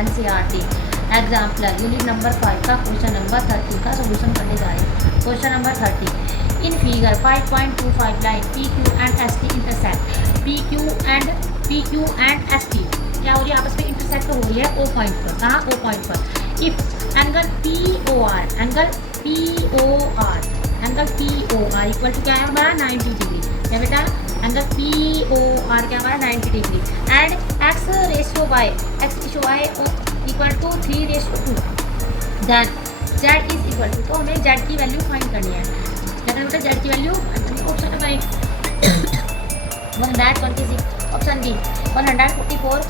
NCERT exemplar unit number 5 का question number 30 का solution करने जा रहे हैं। Question number 30 in figure 5.25 line PQ and ST intersect. PQ and ST क्या हो रही है, आपस में इंटरसेक्ट हो रही है O पॉइंट पर। कहाँ? O पॉइंट पर। If angle POR equal to क्या है हमारा 90 डिग्री। क्या बेटा? एंगल POR क्या हमारा 90 degree and x ratio y equal to 3:2 then z is equal to, तो हमें z की वैल्यू फाइंड करनी है। क्या करना बेटा? z की value option number 126, option B 144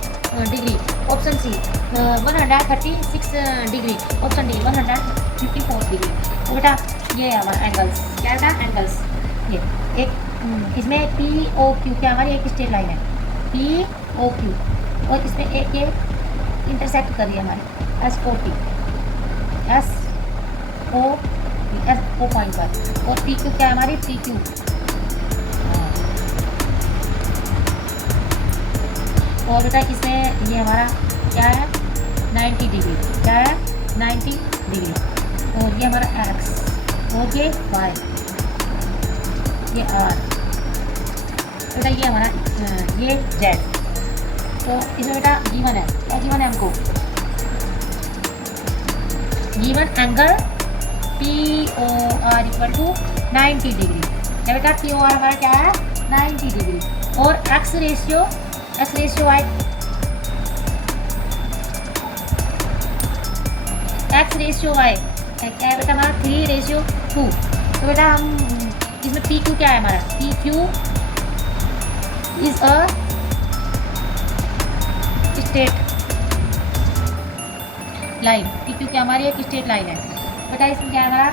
degree, option C 136 degree, option D 154 degree. तो बेटा ये है हमारा एंगल्स। क्या है एंगल्स? ये एक इसमें POQ क्या हमारी एक स्ट्रेट लाइन है POQ, और इसमें एक ये इंटरसेक्ट कर रही है हमारी SOT SO पॉइंट पर, और PQ क्या है हमारी PQ। और बेटा इसमें ये हमारा क्या है 90 डिग्री। क्या है? 90 डिग्री। और ये हमारा x और ये y, ये r, बेटा ये हमारा ये z। तो इसमें बेटा गिवन है, क्या गिवन है हमको? Given angle POR equal to 90 degree. क्या बेटा? POR हमारा क्या है 90 डिग्री, और x रेशियो y क्या है बेटा हमारा 3:2। तो बेटा हम इसमें PQ क्या है हमारा? PQ is a straight line. PQ क्या हमारी एक स्ट्रेट लाइन है। बेटा इसमें क्या है हमारा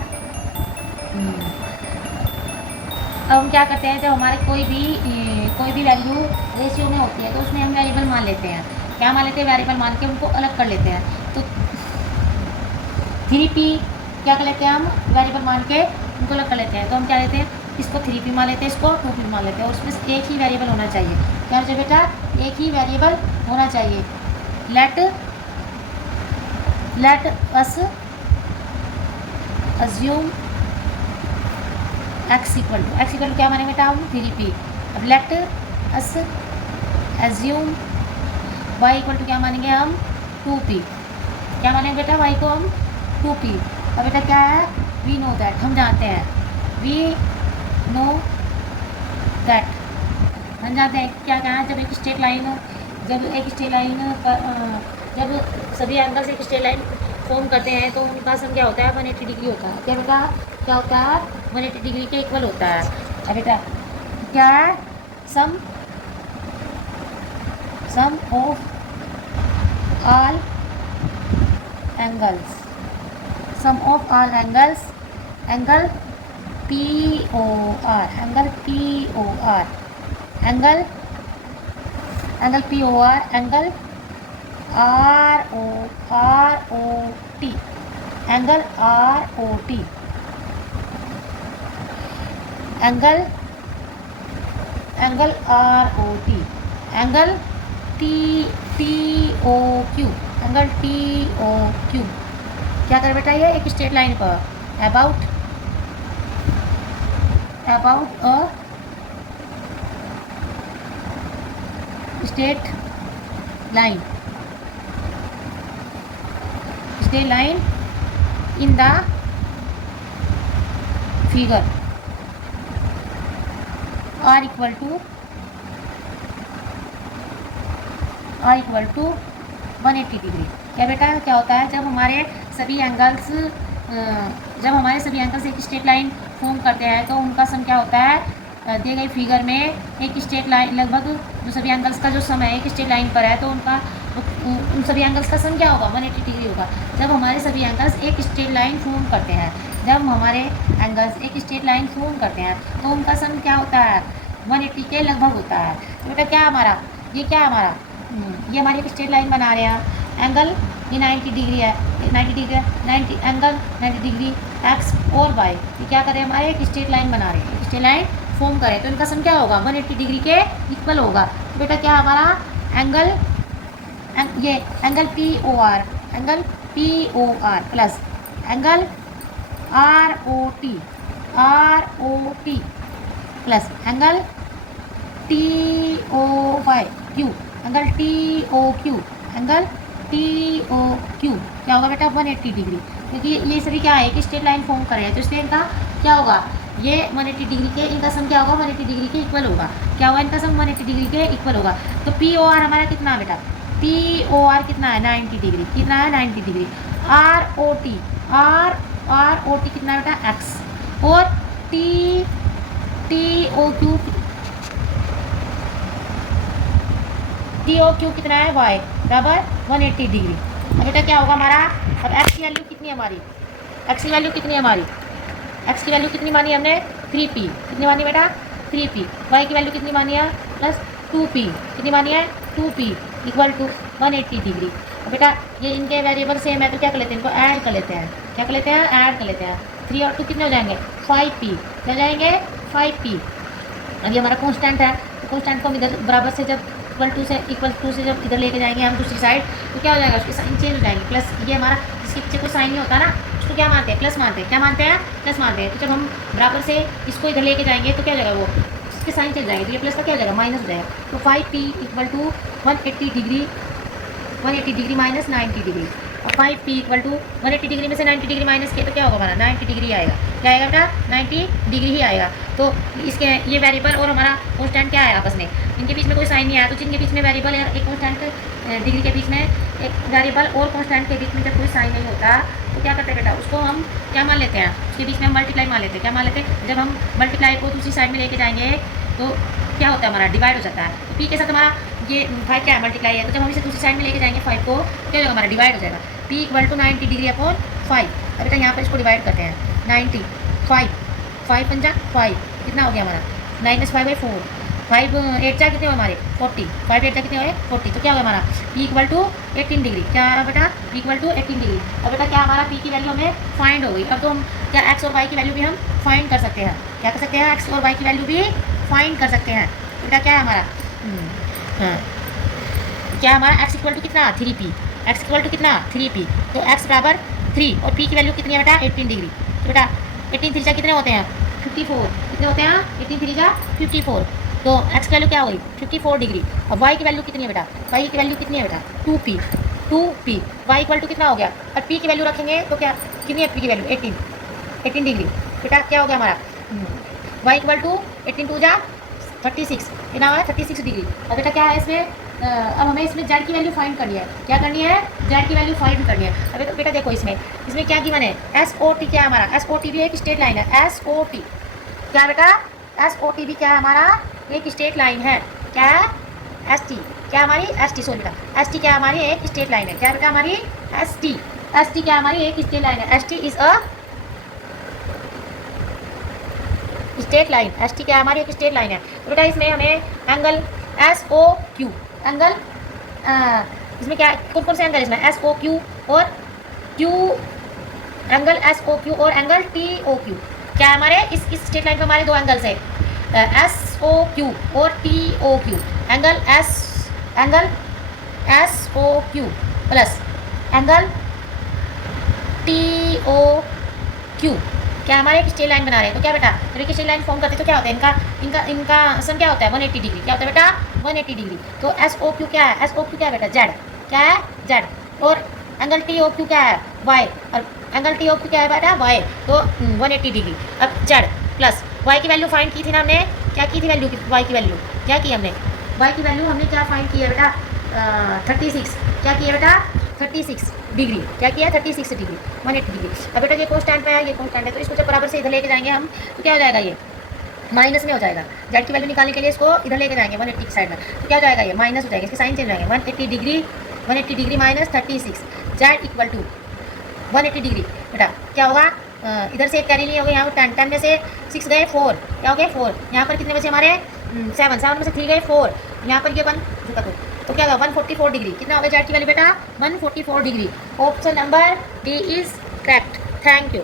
अब हम क्या करते हैं, जब हमारे कोई भी वैल्यू रेशियो में होती है तो उसमें हम वेरिएबल मान लेते हैं। क्या मान लेते हैं? वेरिएबल मान के उनको अलग कर लेते हैं। तो 3P क्या कर लेते हैं हम? वेरिएबल मान के उनको अलग कर लेते हैं। तो हम क्या लेते हैं? इसको 3P मान लेते हैं, इसको 2P मान लेते हैं, और उसमें एक ही वेरिएबल होना चाहिए। क्या चाहिए बेटा? एक ही वेरिएबल होना चाहिए। Let us assume x equal to क्या माने बेटा हम 3P। अब let us assume y equal to क्या मानेंगे हम 2P। क्या मानेंगे बेटा? y को हम 2P। अब बेटा क्या है? वी नो दैट, हम जानते हैं, हम जानते हैं क्या क्या है। जब एक स्ट्रेट लाइन जब सभी एंगल्स एक स्ट्रेट लाइन फॉर्म करते हैं तो उनका सम क्या होता है 180 डिग्री होता है। क्या बेटा? क्या होता है? 180 डिग्री के इक्वल होता है। अब बेटा क्या है? Sum of all angles, angle POR, angle POR, angle ROT, angle ROT, angle ROT, angle TOQ, angle TOQ। क्या कर बेटा? ये एक स्ट्रेट लाइन पर about a straight line in the figure R equal to 180 degree. क्या बेटा? क्या होता है जब हमारे सभी एंगल्स एक स्ट्रेट लाइन फॉर्म करते हैं तो उनका सम क्या होता है? दिए गई फिगर में एक स्ट्रेट लाइन लगभग जो सभी एंगल्स का जो सम है एक स्ट्रेट लाइन पर है तो उन सभी एंगल्स का सम क्या होगा? 180 डिग्री होगा। जब हमारे सभी एंगल्स एक स्ट्रेट लाइन फॉर्म करते हैं तो उनका सम क्या होता है? 180 के लगभग होता है। तो बेटा क्या हमारा ये ये हमारी एक स्ट्रेट लाइन बना रहे हैं। एंगल ये 90 डिग्री है, 90 एंगल 90 डिग्री एक्स और वाई, ये क्या कर रहे हैं? हमारे एक स्ट्रेट लाइन बना रहे हैं, स्ट्रेट लाइन फॉर्म करें तो इनका सम क्या होगा? 180 डिग्री के इक्वल होगा। तो बेटा क्या हमारा ये angle P O R, angle P O R plus angle R O T plus angle T O Y Q, angle T O Q, angle T O Q क्या होगा बेटा 180 डिग्री, क्योंकि ये सभी क्या है कि स्ट्रेट लाइन फॉर्म कर रहे हैं, तो इसलिए इनका क्या होगा, ये 180 डिग्री के इनका सम क्या होगा 180 डिग्री के इक्वल होगा। क्या होगा इनका सम 180 डिग्री के इक्वल होगा। तो पी ओ आर हमारा कितना है बेटा, पी ओ आर कितना है 90 डिग्री, कितना है 90 डिग्री। आर ओ टी कितना है बेटा एक्स, और टी ओ क्यू कितना है वाई बराबर 180 डिग्री। अब बेटा क्या होगा हमारा, अब एक्स की वैल्यू कितनी है हमारी, एक्स की वैल्यू कितनी है हमारी, एक्स की वैल्यू कितनी मानी हमने 3p, कितनी मानी बेटा 3p। वाई की वैल्यू कितनी मानी है प्लस 2p, कितनी मानी है 2p इक्वल टू 180 डिग्री। अब बेटा ये इनके वेरिएबल सेम है तो क्या कर लेते हैं, इनको ऐड कर लेते हैं, क्या कर लेते हैं ऐड कर लेते हैं। 3 और 2 कितने हो जाएंगे 5p, क्या हो जाएंगे 5p। अब ये हमारा कॉन्स्टेंट है, तो कॉन्स्टेंट को हम इधर बराबर से जब इक्वल टू से जब इधर लेके जाएंगे हम दूसरी साइड, तो क्या हो जाएगा उसके साइन चेंज हो जाएंगे। प्लस ये हमारा जिसके पीछे कोई साइन नहीं होता ना उसको क्या मानते हैं प्लस मानते हैं, क्या मानते हैं प्लस मानते हैं। तो जब हम बराबर से इसको इधर लेके जाएंगे तो क्या हो जाएगा, वो इसके साइन चेंज हो जाएंगे, तो ये प्लस का क्या हो जाएगा माइनस हो जाएगा। तो 5p equal to 180 degree minus 90 degree, और 5p इक्वल टू 180 डिग्री में से 90 डिग्री माइनस किया तो क्या होगा हमारा 90 डिग्री आएगा। क्या आएगा बेटा 90 डिग्री ही आएगा। तो इसके ये वेरिएबल और हमारा कॉन्स्टेंट क्या है आपस में, इनके बीच में कोई साइन नहीं आया, तो जिनके बीच में वेरिएबल है एक कॉन्स्टेंट डिग्री के बीच में, एक वेरिएबल और कॉन्स्टेंट के बीच में जब कोई साइन नहीं होता तो क्या करते हैं बेटा, उसको हम क्या मान लेते हैं, उसके बीच में हम मल्टीप्लाई मान लेते हैं। क्या मान लेते हैं, जब हम मल्टीप्लाई को दूसरी साइड में लेके जाएंगे तो क्या होता है हमारा डिवाइड हो जाता है। तो पी के साथ हमारा ये 5 क्या है मल्टीप्लाई है, तो जब हम इसे दूसरी साइड में लेके जाएंगे 5 को तो क्या होगा हमारा डिवाइड हो जाएगा। p equal to 90 degree upon 5। अब बेटा यहाँ पर इसको डिवाइड करते हैं 90 5 पंजा 5 कितना हो गया हमारा -5/4, 5 8 जा कितने हो हमारे 40, 5 8 जा कितने हुए 40। तो क्या होगा हमारा p इक्वल टू 18 डिग्री, क्या आ रहा बेटा p इक्वल टू 18 डिग्री। अब बेटा क्या हमारा p की वैल्यू हमें फाइंड हो गई। अब तो हम क्या x और y की वैल्यू भी हम फाइंड कर सकते हैं, क्या कर सकते हैं x और y की वैल्यू भी फाइंड कर सकते हैं। बेटा क्या है हमारा हाँ क्या हमारा x इक्वल टू कितना 3p, x इक्वल टू कितना 3p, तो x बराबर 3 और p की वैल्यू कितनी है बेटा 18 डिग्री। तो बेटा 18 3 जा कितने होते हैं 54, कितने होते हैं 18 3 जा 54, तो x की वैल्यू क्या हो गई 54 डिग्री। अब y की वैल्यू कितनी है बेटा, y की वैल्यू कितनी है बेटा 2p, y इक्वल टू कितना हो गया, और p की वैल्यू रखेंगे तो क्या कितनी है p की वैल्यू 18 डिग्री। बेटा क्या हो गया हमारा y इक्वल टू 18 2 जा 36, कितना हुआ 36 डिग्री। अब बेटा क्या है इसमें अब हमें इसमें z की वैल्यू फाइंड करनी है, क्या करनी है z की वैल्यू फाइंड करनी है। अब तो बेटा देखो इसमें क्या गिवन है SOT, क्या है हमारा SOT भी एक स्ट्रेट लाइन है। SOT क्या बेटा SOT भी क्या है हमारा एक स्ट्रेट लाइन है। क्या है ST, क्या हमारी ST सॉरी बेटा ST क्या हमारी एक स्ट्रेट लाइन है। क्या बेटा हमारी ST क्या हमारी एक स्ट्रेट लाइन है। ST is a straight line, ST क्या हमारी एक स्ट्रेट लाइन है। तो बेटा इसमें हमें एंगल SOQ एंगल इसमें क्या कौन से एंगल इसमें SOQ और Q एंगल SOQ और एंगल TOQ क्या है हमारे इस स्ट्रेट लाइन पर हमारे दो एंगल्स है SOQ और TOQ। Angle SOQ plus angle TOQ क्या हमारे एक स्ट्रेट लाइन बना रहे हैं। तो क्या बेटा जब एक स्ट्रेट लाइन फॉर्म करते हैं तो क्या होता है इनका सम क्या होता है 180 डिग्री। क्या होता है बेटा 180 डिग्री। तो SOQ क्या है SOQ क्या है बेटा Z, क्या है Z, और एंगल TOQ क्या है Y, और एंगल TOQ क्या है बेटा Y, तो 180 डिग्री। अब Z प्लस Y की वैल्यू फाइंड की थी ना हमने, क्या की थी वैल्यू Y की वैल्यू क्या की हमने Y की वैल्यू हमने क्या फाइंड की है बेटा 36, क्या किया बेटा 36 डिग्री, क्या किया 36 डिग्री 180 डिग्री। अब बेटा ये कॉन्स्टेंट पे है, ये कॉन्स्टेंट है, तो इसको जब बराबर से इधर लेके जाएंगे हम तो क्या हो जाएगा ये माइनस में हो जाएगा। जेड की वैल्यू निकालने के लिए इसको इधर लेके जाएंगे 180 की साइड में, तो क्या हो जाएगा ये माइनस हो जाएगा, इसके साइन चेंज हो जाएंगे 180 degree minus 36 Z equal to 180 degree. बेटा क्या होगा इधर से एक कैरी लिए हो गए, यहाँ पर 10 में से 6 गए 4, क्या हो गए 4, यहाँ पर कितने बचे हमारे 7 में से 3 गए 4, यहाँ पर ये 1 तो क्या होगा 144 डिग्री। कितना होगा जेड की वैल्यू बेटा 144 degree. Option number D is correct. Thank you.